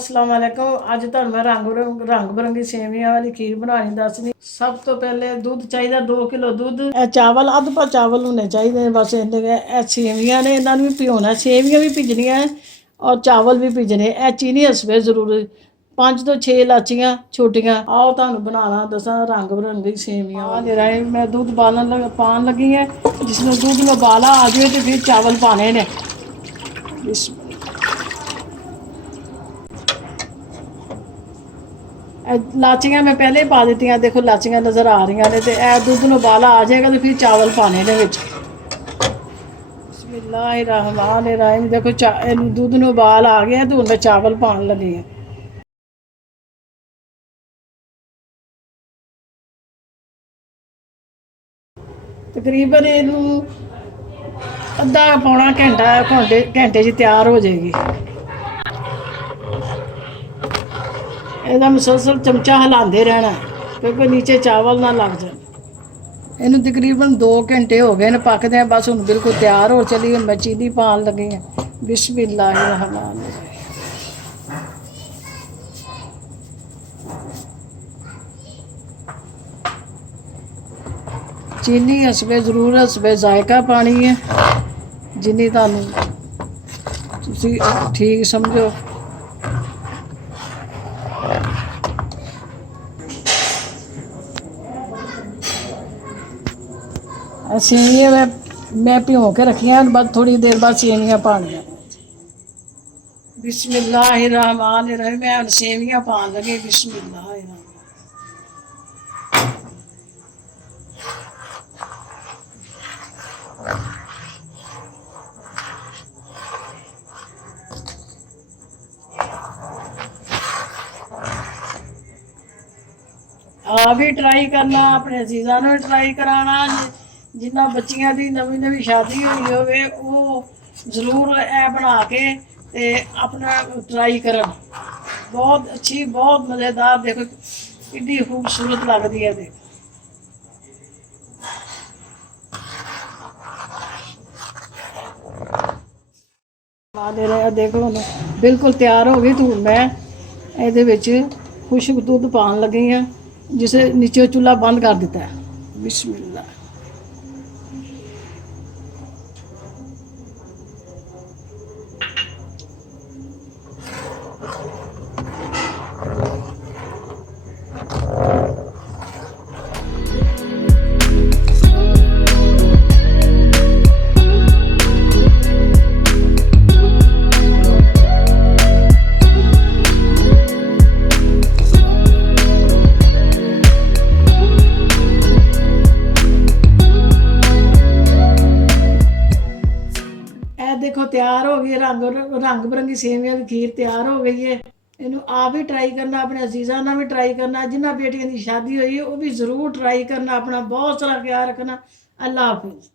अस्सलाम वालेकुम। अज तुहानूं मैं रंग बिरंगी सेवियां वाली खीर बनानी दसनी। सब तो पहले दुध चाहिए 2 किलो दुध। चावल अद्ध पा चावल होने चाहिए बस इन्ने गै। सेवियां ने इन्हां नूं भी भिगोना, सेवियां भी भिजनियां और चावल भी भिजने। चीनी हसबे जरूर 5 तो 6 इलाचियां छोटियां। आओ तुहानूं बनाना दसां रंग बिरंगी सेवियां। मैं दुध पान लगी है। जिसमें दुध में उबाला आ जाए तो फिर चावल पाने ने। लाचियां मैं पहले ही पा दी, देखो लाचियां नज़र आ रही ने। तो यह दुध में उबाला आ जाएगा तो फिर चावल पाने ने विच। बिस्मिल्लाहिर्रहमानिर्रहीम। देखो दुध में उबाल आ गया तो मैं चावल पान लगी है। तकरीबन इनू अद्धा पौना घंटे च तैयार हो जाएगी। ਇਹਦਾ मुसलसल चमचा हिलाते रहना क्योंकि नीचे चावल ना लग जाए। इनू तकरीबन 2 घंटे हो गए ने पकदे। बस हुण बिल्कुल तैयार हो चली। मैं चीनी पान लगी हाँ। बिस्मिल्लाहिर्रहमानिर्रहीम। चीनी हसबे जरूर हसबे जायका पानी है जिन्नी तुहानूं तुसीं ठीक समझो। सेवियां मैं भिगो के रखियां। बस थोड़ी देर बाद सेवियां पानियां। बिस्मिल्लाहिर्रहमानिर्रहीम। मैं हुण सेवियां पान लगी। बिस्मिल्लाहिर्रहमानिर्रहीम। आप भी ट्राई करना, अपने अजीज़ां नूं भी ट्राई कराना। जिन्हां बच्चियां दी नवीं शादी होई होवे वो जरूर ए बना के ते अपना ट्राई करन। बहुत अच्छी, बहुत मज़ेदार। देखो कितनी खूबसूरत लगदी है। देखो बिल्कुल तैयार हो गई। तो मैं ये खुश्क दुध पान लगी हाँ जिसे नीचे चूल्हा बंद कर दिता है। बिस्मिल्लाह। देखो तैयार हो गई रंग बिरंगी सेवियां की खीर तैयार हो गई है। इनू आप भी ट्राई करना, अपने अजीज़ां नाल भी ट्राई करना। जिन्हां बेटियां की शादी हुई है वो भी जरूर ट्राई करना। अपना बहुत सारा ख्याल रखना। अल्लाह हाफिज़।